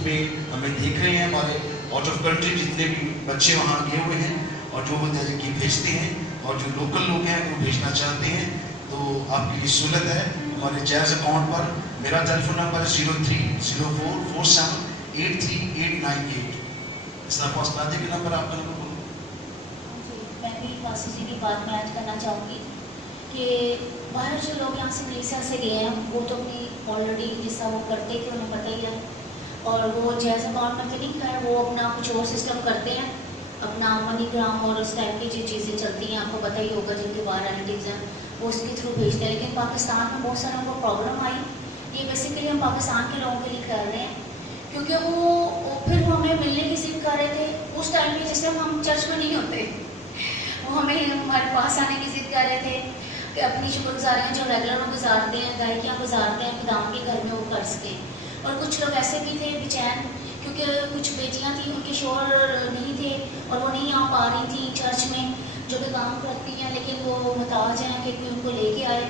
Facebook पे हमें देख रहे हैं, हमारे आउट ऑफ कंट्री जितने भी बच्चे वहाँ गए हुए हैं और जो वो तरीके भेजते हैं और जो लोकल लोग हैं वो भेजना चाहते हैं, तो आपके लिए सहूलत है। हमारे जैज़ अकाउंट पर मेरा टेलीफोन नंबर है 030447838898। इस तरह पास के नंबर आपका नंबर बोलो। मैं भी वासी जी की बात में ऐड करना चाहूँगी कि बाहर जो लोग यहाँ से मलेशिया से गए हैं वो तो अपनी ऑलरेडी जैसा वो करते थे उन्हें पता ही है, और वो जैज़ अकाउंट में तो नहीं कर, वो अपना कुछ और सिस्टम करते हैं, अपना मनीग्राम और उस टाइप की जो चीज़ें चलती हैं आपको पता ही होगा, जिनके बाहर रिलेटिव्स हैं वो उसके थ्रू भेजते हैं। लेकिन पाकिस्तान में बहुत सारे को प्रॉब्लम आई, ये बेसिकली हम पाकिस्तान के लोगों के लिए कर रहे हैं, क्योंकि वो फिर वो हमें मिलने की जिद कर रहे थे उस टाइम पे जिस टाइम हम चर्च में नहीं होते, वो हमें हमारे पास आने की जिद कर रहे थे कि अपनी शुक्रगुजारियाँ जो रेगुलर में गुजारते हैं, गायकियाँ गुजारते हैं खुदाम के घर में, वो कर सकें। और कुछ लोग ऐसे भी थे बेचैन, क्योंकि कुछ बेटियाँ थी उनके शोहर नहीं थे और वो नहीं आ पा रही थी चर्च में, जो भी काम करती हैं, लेकिन वो मुहताज हैं कि कोई उनको लेके आए।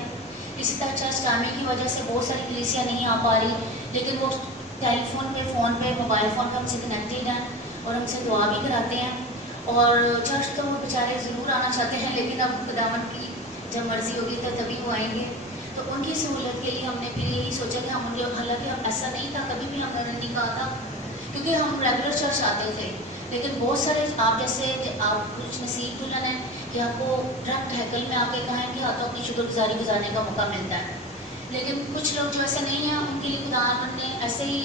इसी तरह चर्च टाइमिंग की वजह से बहुत सारी कलीसियाँ नहीं आ पा रही, लेकिन वो टेलीफोन पे, फ़ोन पे, मोबाइल फ़ोन पे हमसे कनेक्टेड हैं और हमसे दुआ भी कराते हैं। और चर्च तो वो बेचारे ज़रूर आना चाहते हैं, लेकिन अब खुदावंद की जब मर्ज़ी होगी तो तभी वो आएंगे। तो उनकी सहूलत के लिए हमने फिर यही सोचा कि हम उनके, हालांकि हम ऐसा नहीं था, कभी भी हमने नहीं कहा था, क्योंकि हम रेगुलर चर्च आते थे, लेकिन बहुत सारे आप जैसे आप कुछ नसीब दुल्हन है कि आपको डायरेक्ट हैकल में आके कहें कि हाँ तो अपनी शुक्रगुजारी गुजारने का मौका मिलता है। लेकिन कुछ लोग जो ऐसे नहीं हैं उनके लिए खुदावंद ने ऐसे ही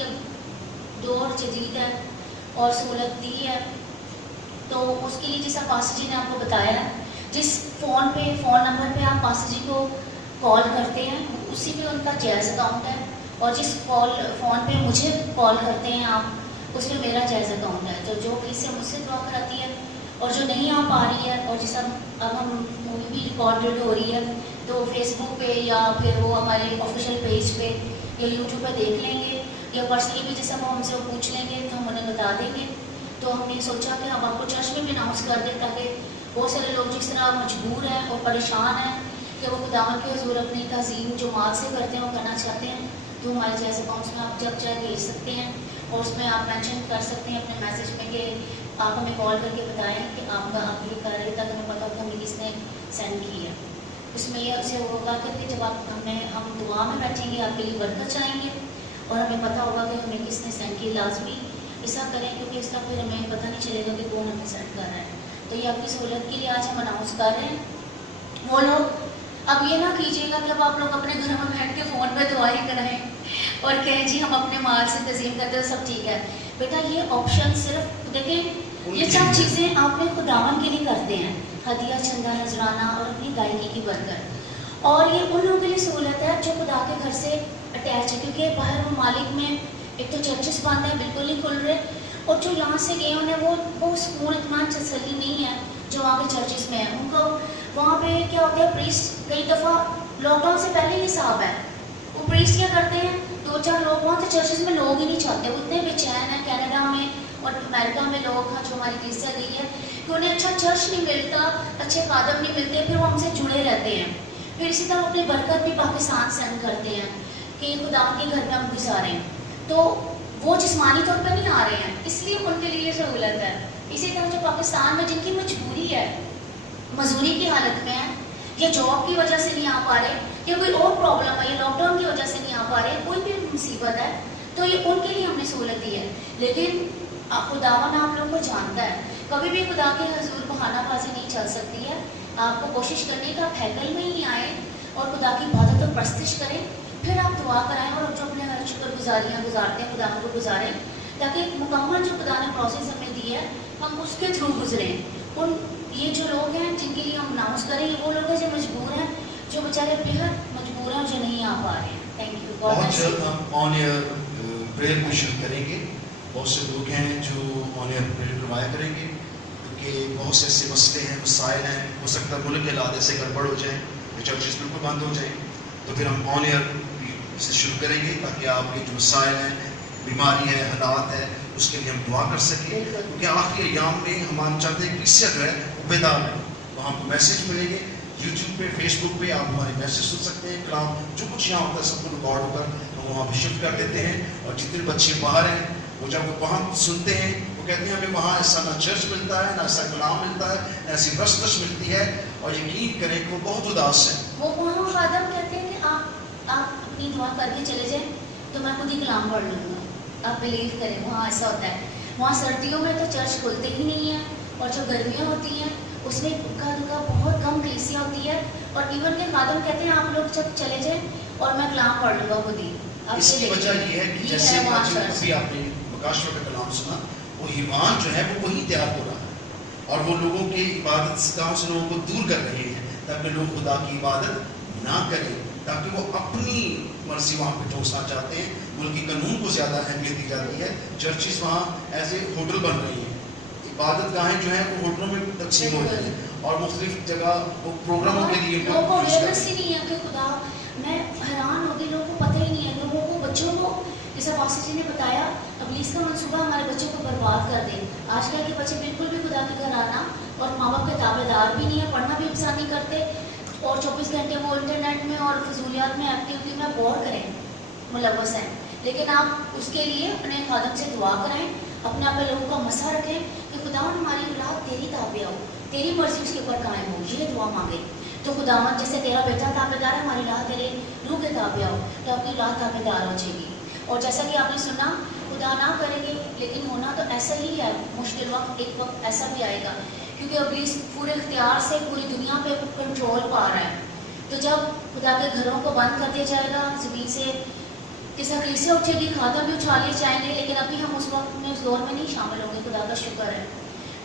दौर जदीद है और सहूलत दी है। तो उसके लिए जैसा पास्टर जी ने आपको बताया, जिस फ़ोन नंबर पे आप पास्टर जी को कॉल करते हैं उसी पे उनका जैज़ अकाउंट है, और जिस फ़ोन पे मुझे कॉल करते हैं आप, उसमें मेरा जैज़ अकाउंट है। तो जो कलीसिया मुझसे दुआ कराती है और जो नहीं आ पा रही है, और जैसा अब हम मूवी भी रिकॉर्डेड हो रही है तो फेसबुक पे या फिर वो हमारे ऑफिशियल पेज पे या यूट्यूब पे देख लेंगे, या पर्सनली भी जैसा वो हमसे पूछ लेंगे तो हम उन्हें बता देंगे। तो हमने सोचा कि हम आपको चर्च में भी अनाउंस कर दें, ताकि बहुत सारे लोग जिस तरह मजबूर हैं और परेशान हैं कि वो खुदावंद के हुज़ूर अपनी तज़ीम जो माल से करते हैं वो करना चाहते हैं, तो हमारे जैज़ अकाउंट्स में आप जब चाहे भेज सकते हैं, और उसमें आप मेंशन कर सकते हैं अपने मैसेज में कि आप हमें कॉल करके बताएं कि आपका आप ये कर रहे, ताकि हमें पता हो कि हमें किसने सेंड की है। उसमें यह उसे होगा कि जब आप हम दुआ में बैठेंगे आपके लिए बरकत चाहेंगे और हमें पता होगा कि हमें किसने सेंड की। लाजमी ऐसा करें, क्योंकि इसका फिर हमें पता नहीं चलेगा कि कौन हमें सेंड कर रहा है। तो ये आपकी सहूलत के लिए आज हम अनाउंस कर रहे हैं। वो लोग अब ये ना कीजिएगा कि अब आप लोग अपने घर में बैठ के फ़ोन पे दुआएं कराएं और कहें जी हम अपने माल से तज़ीम करते हैं सब ठीक है। बेटा ये ऑप्शन सिर्फ देखें, ये सब चीज़ें आप अपने खुदावंद के लिए करते हैं, हदिया, चंदा, नजराना और अपनी गायकी की बरकत। और ये उन लोगों के लिए सहूलत है जो खुदा के घर से अटैच है, क्योंकि बाहर ममालिक में एक तो चर्चेस बंद है, बिल्कुल नहीं खुल रहे, और जो यहाँ से गए उन्हें वो सुकून, इत्मीनान, तसल्ली नहीं है जो वहाँ के चर्चेस में है। उनको वहाँ पे क्या होता है, प्रीस्ट कई दफ़ा लॉकडाउन से पहले ही साहब है, वो प्रीस्ट क्या करते हैं, 2-4 लोग वहाँ तो चर्चेस में लोग ही नहीं चाहते, वो इतने बेचैन हैं कनाडा में और अमेरिका में लोग हैं जो हमारी कलीसिया गई है कि उन्हें अच्छा चर्च नहीं मिलता, अच्छे खादम नहीं मिलते, फिर वो हमसे जुड़े रहते हैं। फिर इसी तरह अपनी बरकत भी पाकिस्तान सेंड करते हैं कि खुदा के घर में हम गुजारें, तो वो जिस्मानी तौर पर नहीं आ रहे हैं, इसलिए उनके लिए सहूलत है। इसी तरह जो पाकिस्तान में जिनकी मजबूरी है, मजदूरी की हालत में है, या जॉब की वजह से नहीं आ पा रहे, या कोई और प्रॉब्लम है, या लॉकडाउन की वजह से नहीं आ पा रहे, कोई भी मुसीबत है, तो ये उनके लिए हमने सहूलत दी है। लेकिन खुदावन आप लोग को जानता है, कभी भी खुदा के हुजूर बहानाबाजी नहीं चल सकती है। आपको कोशिश करनी है कि आप हैकल में ही आएँ और खुदा की इबादत और परस्तिश करें, फिर आप दुआ कराएं और जो अपने हर शुक्रगुजारियाँ गुजारते हैं खुदा को गुजारें, ताकि मुकम्मल जो खुदा ने प्रोसेस हमें दी है हम उसके थ्रू गुजरें। उन ये जो लोग हैं जिनके लिए हम अनाउंस करें, ये वो लोग हैं जो मजबूर हैं, जो बेचारे बेहद मजबूर हैं, जो नहीं आ पा रहे हैं। Thank you. बहुत जल्द हम ऑन एयर प्रेयर को शुरू करेंगे। बहुत से लोग हैं जो ऑन एयर प्रेयर करवाया करेंगे, क्योंकि बहुत से ऐसे मसले हैं, मसाइल हैं, हो सकता है मुल्क के हालात ऐसे गड़बड़ हो जाए, चर्चेस बिल्कुल बंद हो जाए, तो फिर हम ऑन एयर से शुरू करेंगे ताकि आपके जो मसाइल हैं, बीमारी है, हालात है, उसके लिए हम दुआ कर सकें। क्योंकि आखिरी अयाम में हम चाहते हैं कि इससे जो है वो बेदार है, वहाँ आपको मैसेज मिलेंगे, यूट्यूब पे, फेसबुक पे आप हमारे मैसेज सुन सकते हैं, कलाम जो कुछ यहाँ होता है सबको रिकॉर्ड होकर हम वहाँ पर शिफ्ट कर देते हैं। और जितने बच्चे बाहर हैं वो जब वहाँ सुनते हैं वो कहते हैं हमें वहाँ ऐसा ना चर्च मिलता है, ना ऐसा कलाम मिलता है, ना ऐसी प्रस्तुति मिलती है, और यकीन करें कि वो बहुत उदास है। वो वहाँ खादम कहते हैं कि आप अपनी दुआ करके चले जाएं तो मैं खुद ही कलाम पढ़ लूँगा। आप बिलीव करें, वहाँ ऐसा होता है। वहाँ सर्दियों में तो चर्च खुलते ही नहीं है, और जो गर्मियाँ होती हैं उसमें इक्का दुक्का बहुत कम कलीसिया होती है, और इवन के खादम कहते हैं आप लोग जब चले जाएं और मैं कलाम पढ़ लूँगा खुद ही। इसकी वजह ये है कि जैसे अभी आपने मुकाशवा का कलाम सुना, वो ईमान जो है वो वही तैयार हो रहा है और वो लोगों के इबादत गाँव से लोगों को दूर कर रहे हैं ताकि लोग खुदा की इबादत ना करें, ताकि वो अपनी मर्जी वहाँ पे ठोसना चाहते हैं। मुल्की कानून को ज़्यादा अहमियत दी जाती है। चर्चिस वहाँ एज ए होटल बन रही हैं, इबादत गाहें जो हैं वो होटलों में तकसीम हो रही हैं और मुख्तलिफ जगह वो प्रोग्रामों के लिए लोगों को अवेयरनेस ही नहीं है कि खुदा, मैं हैरान होगी, लोगों को पता ही नहीं है। लोगों को, बच्चों को, जैसा पास्टर जी ने बताया, इब्लीस का मंसूबा हमारे बच्चों को बर्बाद कर दे। आजकल के बच्चे बिल्कुल भी खुदा के घर आना और माँ बाप के ताबेदार भी नहीं है, पढ़ना भी पसंद नहीं करते, और 24 घंटे वो इंटरनेट में और फजूलियात में, एक्टिविटी में बोर करें, मुलव्वस हैं। लेकिन आप उसके लिए अपने खादम से दुआ कराएं, अपने आप लोगों का मसा रखें कि खुदा हमारी औलाद तेरी ताबे हो, तेरी मर्जी उसके ऊपर कायम हो, ये दुआ मांगे। तो खुदावन जैसे तेरा बेटा ताबेदार है, हमारी औलाद तेरे रूह के ताबे हो, तो आपकी औलाद ताबेदार हो जाएगी। और जैसा कि आपने सुना, खुदा ना करेंगे, लेकिन होना तो ऐसा ही है। मुश्किल वक्त, एक वक्त ऐसा भी आएगा, क्योंकि इब्लीस पूरे इख्तियार से पूरी दुनिया पे कंट्रोल पा रहा है। तो जब खुदा के घरों को बंद कर दिया जाएगा ज़मीन से, जैसा कलीसिया उठेगी, खादम भी उछाल लिए जाएंगे, लेकिन अभी हम उस वक्त में, उस दौर में नहीं शामिल होंगे। खुदा का शुक्र है।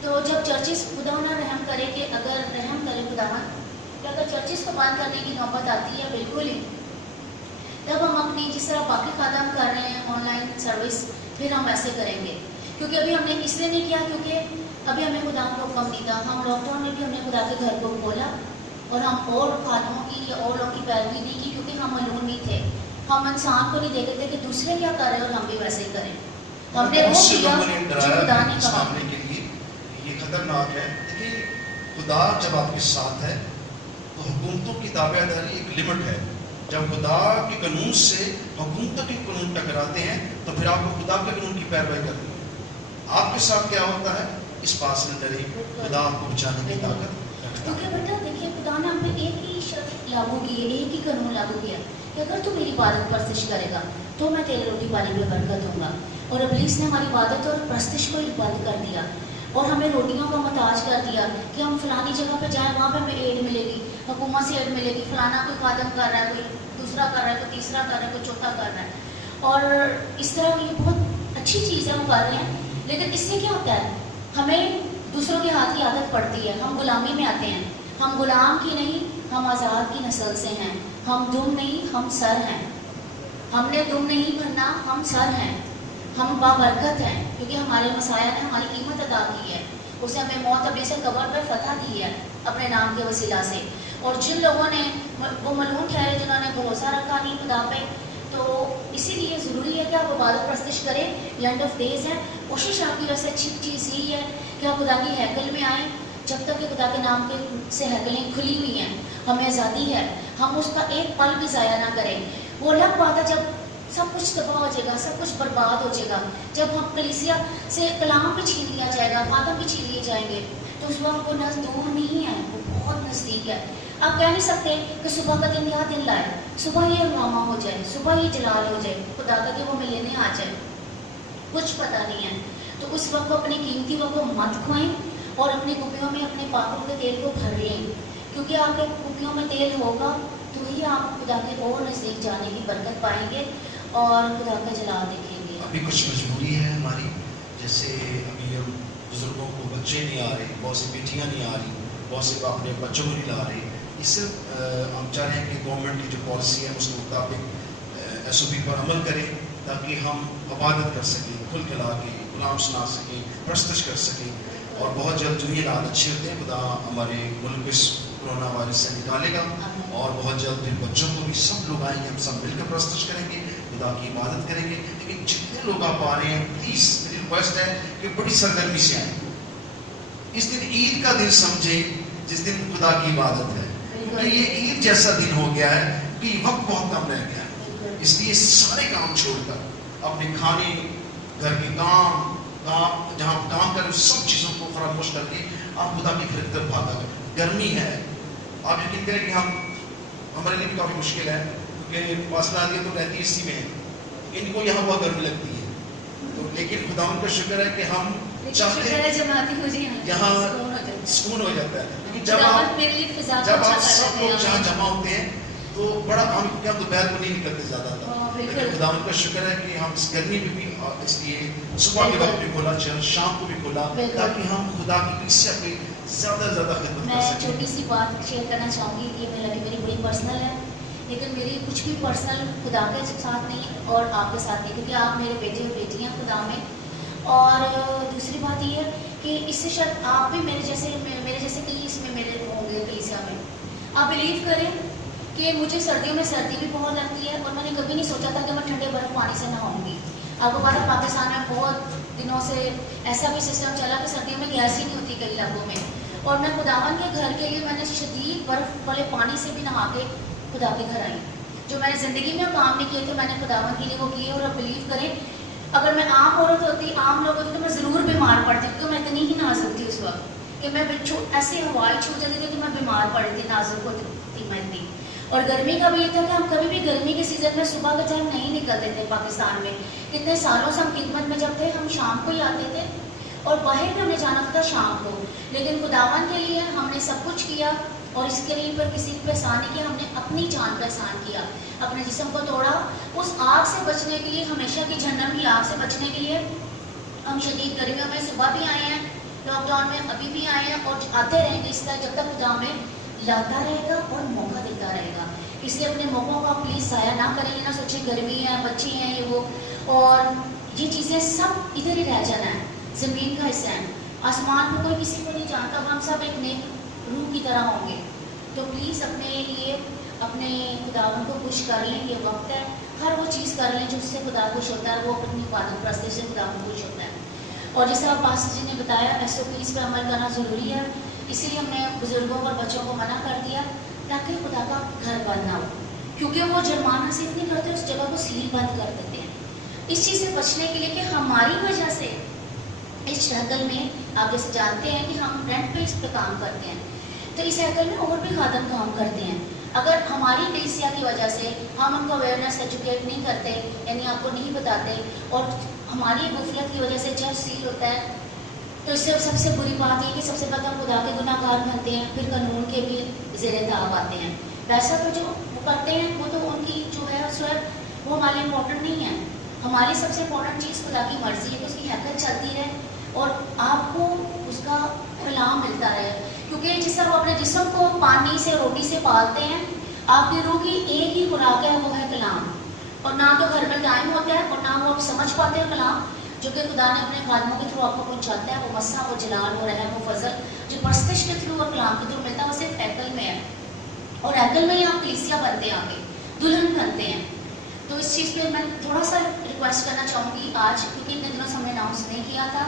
तो जब चर्चिस, खुदा ना रहम करे कि अगर रहम करे खुदावन, तो अगर चर्चिस को बंद करने की नौबत आती है, बिल्कुल ही, तब हम अपनी, जिस तरह बाकी खादम कर रहे हैं ऑनलाइन सर्विस, फिर हम ऐसे करेंगे। क्योंकि अभी हमने इसलिए नहीं किया क्योंकि अभी हमें खुदा को हुक्म नहीं था। हम लॉकडाउन में भी हमने खुदा के घर को खोला और हम और खादमों की या और लोगों की पैरवी नहीं की, क्योंकि हम मालूम नहीं थे। हम इंसान को नहीं देखते थे कि दूसरे क्या कर रहे हैं और हम भी वैसे ही करें। हमने वो किया जो खुदा ने कहा। के लिए ये खतरनाक है। देखिए, खुदा जब आपके साथ है तो हुकूमतों की ताबेदारी एक लिमिट है। जब खुदा के कानून से हुकूमतों के कानून टकराते हैं तो फिर आपको खुदा के कानून की पैरवी करनी है। आपके साथ क्या होता है, इस बात से डरे, खुदा आपको बचाने की ताकत रखता है। क्योंकि बेटा देखिए, खुदा ने हमें एक ही शर्त लागू की है, एक ही कानून लागू किया कि अगर तू मेरी इबादत परस्तिश करेगा तो मैं तेरे रोटी पानी में बरकत दूंगा। और इब्लीस ने हमारी इबादत और परस्तिश को ही बंद कर दिया और हमें रोटियों का मोहताज कर दिया कि हम फलानी जगह पे जाएं, वहाँ पे हमें एड मिलेगी, हुकूमत से एड मिलेगी, फलाना कोई खादम कर रहा है, कोई दूसरा कर रहा है, कोई तीसरा कर रहा है, कोई चौथा कर रहा है। और इस तरह ये बहुत अच्छी चीज़ है, हम कर रहे हैं। लेकिन इससे क्या होता है, हमें दूसरों के हाथ की आदत पड़ती है, हम गुलामी में आते हैं। हम गुलाम की नहीं, हम आज़ाद की नस्ल से हैं। हम दुम नहीं, हम सर हैं। हमने दुम नहीं बनना, हम सर हैं। हम बाबरकत हैं क्योंकि हमारे मसाया ने हमारी कीमत अदा की है। उसे हमें मौत अभी से कब्र पर फतह दी है अपने नाम के वसीला से। और जिन लोगों ने वो मलून ठहरे, जिन्होंने भरोसा रखा नहीं खुदा पे, तो इसीलिए ज़रूरी है कि आप इबादत परस्तिश करें। एंड ऑफ डेज है, कोशिश आपकी वैसे अच्छी चीज़ यही है कि आप खुदा की हैकल में आएँ। जब तक कि खुदा के नाम के से हैकलें खुली हुई हैं, हमें आज़ादी है, हम उसका एक पल भी ज़ाया ना करें। वो अलग बात है जब सब कुछ तबाह हो जाएगा, सब कुछ बर्बाद हो जाएगा, जब हम कलीसिया से कलाम भी छीन लिया जाएगा, खादम भी छीन लिए जाएंगे, तो उस वक्त वो दूर नहीं है, वो बहुत नज़दीक है। आप कह नहीं सकते कि सुबह का दिन या दिन लाए, सुबह ये हंगामा हो जाए, सुबह ये जलाल हो जाए, खुदा का कि वो मिलने आ जाए, कुछ पता नहीं है। तो उस वक्त को, अपनी कीमती वक्त को मत खोएं और अपनी कुपियों में अपने पापों के तेल को भर लें, क्योंकि आपके कुपियों में तेल होगा तो ही आप खुदा के और नज़दीक जाने की बरकत पाएंगे और खुदा का जलाल देखेंगे। अभी कुछ मजबूरी है हमारी, जैसे अभी हम बुजुर्गों को बच्चे नहीं आ रहे, बहुत सी बेटियां नहीं आ रही, बहुत से अपने बच्चों को नहीं ला रहे। इससे हम चाह रहे हैं कि गवर्नमेंट की जो पॉलिसी है उसके मुताबिक SOP पर अमल करें ताकि हम इबादत कर सकें, खुल खिला के गुलाम सुना सकें, प्रस्तुत कर सकें। और बहुत जल्द जो ये हालात अच्छे होते हैं, खुदा हमारे मुल्क को इस कोरोना वायरस से निकालेगा और बहुत जल्द फिर बच्चों को भी सब लोग आएंगे, हम सब मिलकर प्रस्तुत करेंगे, खुदा की इबादत करेंगे। लेकिन जितने लोग आप आ रहे हैं, प्लीज़ मेरी रिक्वेस्ट है कि बड़ी सरगर्मी से आए। इस दिन ईद का दिन समझें जिस दिन खुदा की इबादत है, क्योंकि ये ईद जैसा दिन हो गया है कि वक्त बहुत कम रह गया है। इसलिए सारे काम छोड़कर अपने खाने घर के काम जहाँ काम करें सब चीज़ों को फरामोश करके आप खुदा की तरफ भागा करें। गर्मी है, आप यकीन करें कि हमारे लिए भी काफ़ी मुश्किल है, क्योंकि वासना आदि तो रहती इसी में है, इनको यहाँ बहुत गर्मी लगती है। तो लेकिन खुदा का शुक्र है कि हम चाहते हैं यहाँ सुकून हो जाता है, क्योंकि जब आप सब लोग जहाँ जमा होते हैं तो बड़ा हम दोपहर को नहीं निकलते ज़्यादा था, लेकिन खुदा का शुक्र है कि हम इस गर्मी में भी इसलिए सुबह के वक्त भी खोला, शाम को भी खोला, ताकि हम खुदा की कलीसिया की ज़्यादा से ज़्यादा खिदमत कर सकें। मैं छोटी सी बात शेयर करना चाहूँगी, ये मेरी बड़ी पर्सनल है, लेकिन मेरी कुछ भी पर्सनल खुदा के साथ नहीं और आपके साथ नहीं, क्योंकि आप मेरे बेटे और बेटी हैं खुदा में। और दूसरी बात ये है कि इससे शायद आप भी मेरे जैसे कई इसमें मेरे होंगे कलीसिया में। आप बिलीव करें कि मुझे सर्दियों में सर्दी भी बहुत लगती है, और मैंने कभी नहीं सोचा था कि मैं ठंडे बर्फ पानी से नहाऊंगी। आपको पता है पाकिस्तान में बहुत दिनों से ऐसा भी सिस्टम चला कि सर्दियों में गैस ही नहीं होती कई इलाकों में, और मैं खुदावन के घर के लिए मैंने शदीद बर्फ वाले पानी से भी नहा के खुदा के घर आई। जो मैंने ज़िंदगी में काम नहीं किए थे मैंने खुदावन के लिए वो किए। और अब बिलीव करें, अगर मैं आम औरत होती, आम लोग होती, तो मैं ज़रूर बीमार पड़ती, क्योंकि मैं इतनी ही नाजुक थी उस वक्त कि मैं ऐसे हवाई छू जाती थी कि मैं बीमार पड़ी थी, नाजुक होती मैं थी। और गर्मी का भी ये था कि हम कभी भी गर्मी के सीज़न में सुबह के टाइम नहीं निकलते थे पाकिस्तान में। कितने सालों से हम खिदमत में जब थे, हम शाम को ही आते थे और बाहर भी हमें जाना था शाम को, लेकिन खुदावन के लिए हमने सब कुछ किया, और इसके लिए पर किसी की एहसान नहीं किया, हमने अपनी जान का एहसान किया, अपने जिस्म को तोड़ा। उस आग से बचने के लिए, हमेशा की जहन्नम की आग से बचने के लिए हम शदीद गर्मियों में सुबह भी आए हैं, लॉकडाउन में अभी भी आए हैं, और आते रहेंगे इस तरह जब तक खुदा हमें लाता रहेगा और मौका देता रहेगा। इसलिए अपने मौक़ों का प्लीज़ ज़ाया ना करें, ना सोचिए गर्मी है, बच्ची हैं, ये वो, और ये चीज़ें सब इधर ही रह जाना है, ज़मीन का हिस्सा है। आसमान में कोई किसी को नहीं जानता, हम सब एक नेक रूह की तरह होंगे। तो प्लीज़ अपने लिए अपने खुदावन को खुश कर लें, ये वक्त है, हर वो चीज़ कर लें जिससे खुदा खुश होता है, वो अपनी इबादत परस्ती से खुदा खुश होता है। और जैसे आप पास्टर जी ने बताया, SOPs पे अमल करना ज़रूरी है, इसीलिए हमने बुज़ुर्गों और बच्चों को मना कर दिया ताकि खुदा का घर बंद ना हो, क्योंकि वो जुर्माना सिर्फ नहीं करते, उस जगह को सील बंद कर देते हैं। इस चीज़ से बचने के लिए कि हमारी वजह से इस शहगल में, आप जैसे जानते हैं कि हम रेंट पे इस पे काम करते हैं, तो इस शहगल में और भी खादम काम करते हैं। अगर हमारी कलीसिया की वजह से हम उनको अवेयरनेस एजुकेट नहीं करते, यानी आपको नहीं बताते, और हमारी गुफलत की वजह से चर्च सील होता है, तो इससे सबसे बुरी बात ये कि सबसे पहले हम खुदा के गुनाहगार बनते हैं, फिर कानून के भी ज़ेरे ताब आते हैं। वैसा तो जो वो करते हैं वो तो उनकी जो है स्वयं वो हमारे लिए इम्पोर्टेंट नहीं है। हमारी सबसे इम्पोर्टेंट चीज़ खुदा की मर्ज़ी है कि उसकी हैकत चलती रहे और आपको उसका कलाम मिलता रहे, क्योंकि जिस आप अपने जिस्म को पानी से रोटी से पालते हैं, आपकी रूह की एक ही खुराक है, वो है कलाम। और ना तो घर में टाइम होता है और ना वो आप समझ पाते हैं कलाम जो कि खुदा ने अपने खादमों के थ्रू आपको पहुँचाता है। वो मस्सा, वो जलाल, वो रहम, वो फजल जो परस्तिश के थ्रू और कलाम के थ्रू मिलता है, वो सिर्फ हैकल में है, और हैकल में ही आप कलीसिया बनते हैं, आगे दुल्हन बनते हैं। तो इस चीज़ पे मैं थोड़ा सा रिक्वेस्ट करना चाहूँगी आज, क्योंकि इतने दिनों से हमने अनाउंस नहीं किया था,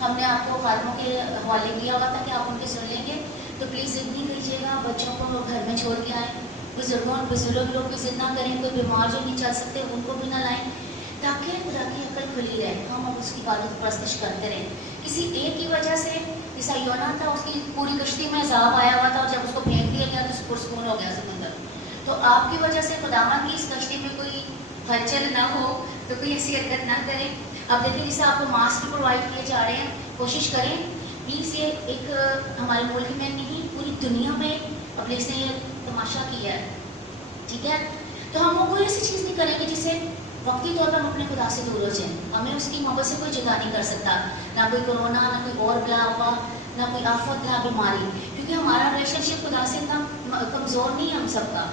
हमने आपको खादमों के हवाले किया हुआ था कि आप उनके सुन लेंगे, तो प्लीज़ जिद नहीं कीजिएगा, बच्चों को घर में छोड़ के आएँ, बुजुर्ग लोग भी जिद ना करें, कोई बीमार जो नहीं चल सकते उनको भी ना लाएँ, ताकि खुदा की अकल खुली रहे, हम अब उसकी इबादत परस्तिश करते रहें। किसी एक की वजह से, जैसा योना था, उसकी पूरी कश्ती में अज़ाब आया हुआ था, और जब उसको फेंक दिया गया तो पुरस्कून हो गया समंदर। तो आपकी वजह से खुदावन की इस कश्ती में कोई हलचल ना हो, तो कोई ऐसी हरकत ना करें। अब देखिए, जैसे आपको मास्क प्रोवाइड किए जा रहे हैं, कोशिश करें प्लीज़, ये एक हमारे मुल्क में नहीं पूरी दुनिया में पब्लिक ने ये तमाशा किया है, ठीक है। तो हम वो कोई ऐसी चीज़ नहीं करेंगे जिससे वक्ती तौर पर हम अपने खुदा से दूर हो जाएं। हमें उसकी मोहब्बत से कोई जुदा नहीं कर सकता, ना कोई कोरोना, ना कोई और बला हुआ, ना कोई आफत, ना बीमारी, क्योंकि हमारा रिलेशनशिप खुदा से इतना कमज़ोर नहीं है हम सबका।